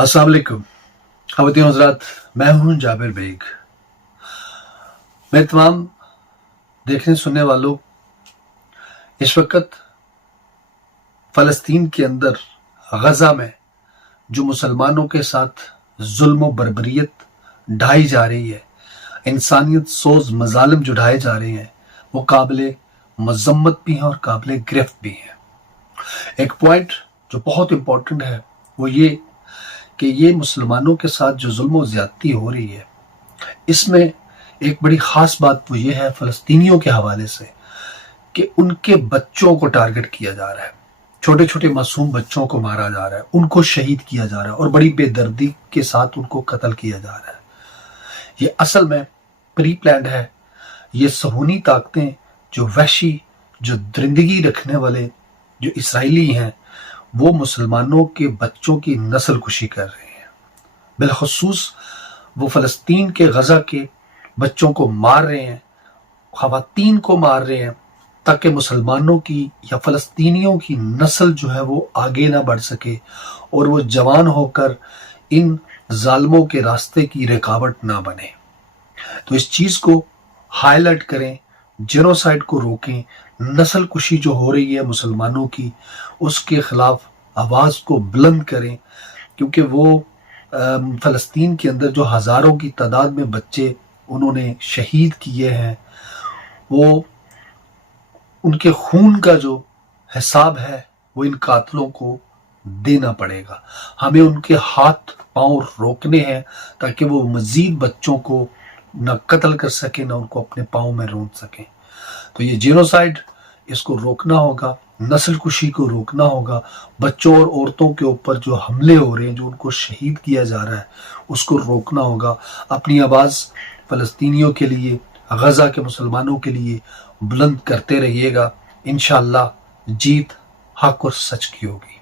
अस्सलाम वालेकुम ख़वातीन हज़रात, मैं हूं जाबिर बेग। मेरे तमाम देखने सुनने वालों, इस वक्त फ़लस्तीन के अंदर गज़ा में जो मुसलमानों के साथ जुल्म व बर्बरियत ढाई जा रही है, इंसानियत सोज मजालिम जो ढाए जा रहे हैं, वो काबिल मज़म्मत भी हैं और काबिल गिरफ्त भी हैं। एक पॉइंट जो बहुत इम्पोर्टेंट है वो ये कि ये मुसलमानों के साथ जो जुल्म व ज़्यादती हो रही है, इसमें एक बड़ी ख़ास बात वो ये है फ़लस्तीनियों के हवाले से कि उनके बच्चों को टारगेट किया जा रहा है। छोटे छोटे मासूम बच्चों को मारा जा रहा है, उनको शहीद किया जा रहा है और बड़ी बेदर्दी के साथ उनको कत्ल किया जा रहा है। ये असल में प्री प्लान्ड है। ये सहूनी ताकतें, जो वहशी, जो दरिंदगी रखने वाले जो इसराइली हैं, वो मुसलमानों के बच्चों की नस्ल कुशी कर रहे हैं। बिलखसूस वो फ़लस्तीन के गज़ा के बच्चों को मार रहे हैं, ख़वातीन को मार रहे हैं, ताकि मुसलमानों की या फ़लस्तीनियों की नस्ल जो है वो आगे ना बढ़ सके और वो जवान होकर इन जालिमों के रास्ते की रुकावट ना बने। तो इस चीज़ को हाईलाइट करें, जेनोसाइड को रोकें, नस्ल कुशी जो हो रही है मुसलमानों की, उसके ख़िलाफ़ आवाज़ को बुलंद करें, क्योंकि वो फ़लस्तीन के अंदर जो हज़ारों की तादाद में बच्चे उन्होंने शहीद किए हैं, वो उनके खून का जो हिसाब है वो इन कातलों को देना पड़ेगा। हमें उनके हाथ पांव रोकने हैं ताकि वो मज़ीद बच्चों को न कत्ल कर सकें, न उनको अपने पांव में रोंद सकें। तो ये जेनोसाइड, इसको रोकना होगा, नस्ल कुशी को रोकना होगा, बच्चों और औरतों के ऊपर जो हमले हो रहे हैं, जो उनको शहीद किया जा रहा है, उसको रोकना होगा। अपनी आवाज़ फ़लस्तीनियों के लिए, गज़ा के मुसलमानों के लिए बुलंद करते रहिएगा। इंशाअल्लाह जीत हक और सच की होगी।